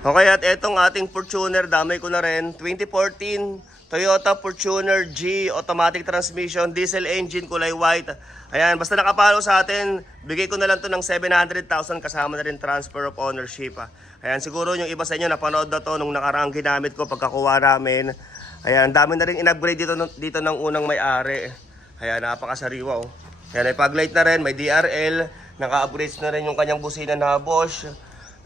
Okay, at etong ating Fortuner, damay ko na rin. 2014 Toyota Fortuner G, automatic transmission, diesel engine, kulay white. Ayan, basta nakapalo sa atin, bigay ko na lang to ng 700,000 kasama na rin transfer of ownership. Ayan, siguro yung iba sa inyo napanood na to nung nakaraang ginamit ko pagkakuha namin. Ayan, dami na rin in-upgrade dito ng unang may-ari. Ayan, napakasariwa oh. Ayan, may pag-light na rin, may DRL, naka-upgrades na rin yung kanyang busina na Bosch.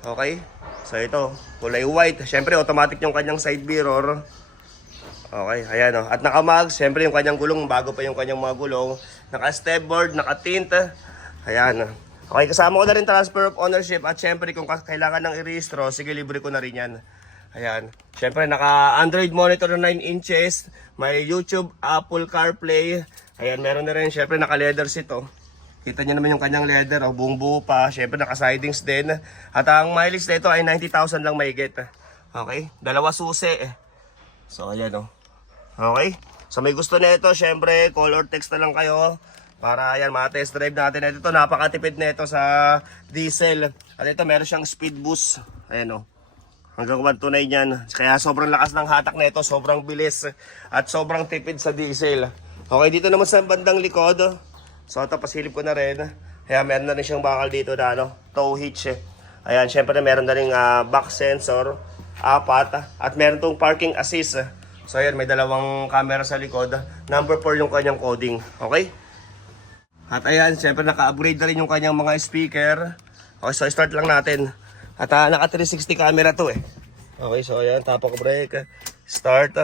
Okay? So ito, kulay white. Siyempre automatic yung kanyang side mirror. Okay, ayan o. At naka-mags, siyempre yung kanyang gulong, bago pa yung kanyang mga gulong. Naka-stepboard, naka-tint. Ayan. Okay, kasama ko na rin transfer of ownership. At siyempre kung kailangan ng i-rehistro, sige, libre ko na rin yan. Ayan. Siyempre naka-Android monitor na 9 inches. May YouTube, Apple CarPlay. Ayan, meron na rin. Siyempre naka-leather seat o. Kita nyo naman yung kanyang leather, oh, buong buo pa. Siyempre naka-sidings din. At ang mileage nito ay 90,000 lang mahigit. Okay? Dalawa susi. So ayan oh. Okay? So may gusto na ito, siyempre call or text na lang kayo. Para ayan, ma-test drive natin. Ito napakatipid na ito sa diesel. At ito meron siyang speed boost. Ayan oh. Hanggang 129 yan. Kaya sobrang lakas ng hatak na ito. Sobrang bilis. At sobrang tipid sa diesel. Okay, dito naman sa bandang likod. So ito, pasilip ko na rin. Kaya meron na rin siyang bakal dito na tow hitch. Ayan, syempre meron na rin back sensor, 4. At meron tong parking assist. So ayan, may dalawang camera sa likod. Number 4 yung kanyang coding. Okay? At ayan, syempre naka-upgrade na rin yung kanyang mga speaker. Okay, so start lang natin. At naka 360 camera to eh. Okay, so ayan, tapak brake. Start.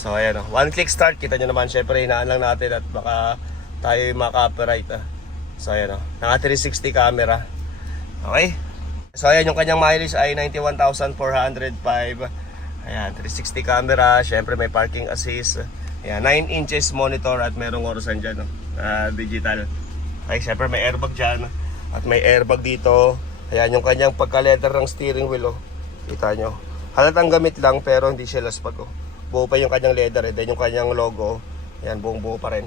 So ayan o, one click start, kita nyo naman, syempre hinaan lang natin at baka tayo maka-copyright. So ayan o, naka 360 camera. Okay? So ayan, yung kanyang mileage ay 91,405. Ayan, 360 camera, syempre may parking assist. Ayan, 9 inches monitor at merong orasan dyan, digital. Okay, syempre may airbag dyan at may airbag dito. Ayan, yung kanyang pagka-leather ng steering wheel, kita nyo. Halatang gamit lang pero hindi siya laspag. Buo pa yung kanyang leather, then yung kanyang logo, yan, buong buo pa rin.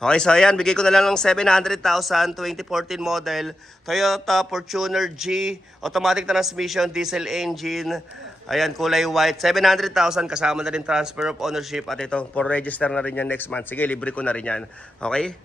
Okay, so ayan, bigay ko na lang ng 700,000, 2014 model, Toyota Fortuner G, automatic transmission, diesel engine, ayan, kulay white, 700,000 kasama na rin transfer of ownership at ito, for register na rin yan next month. Sige, libre ko na rin yan. Okay?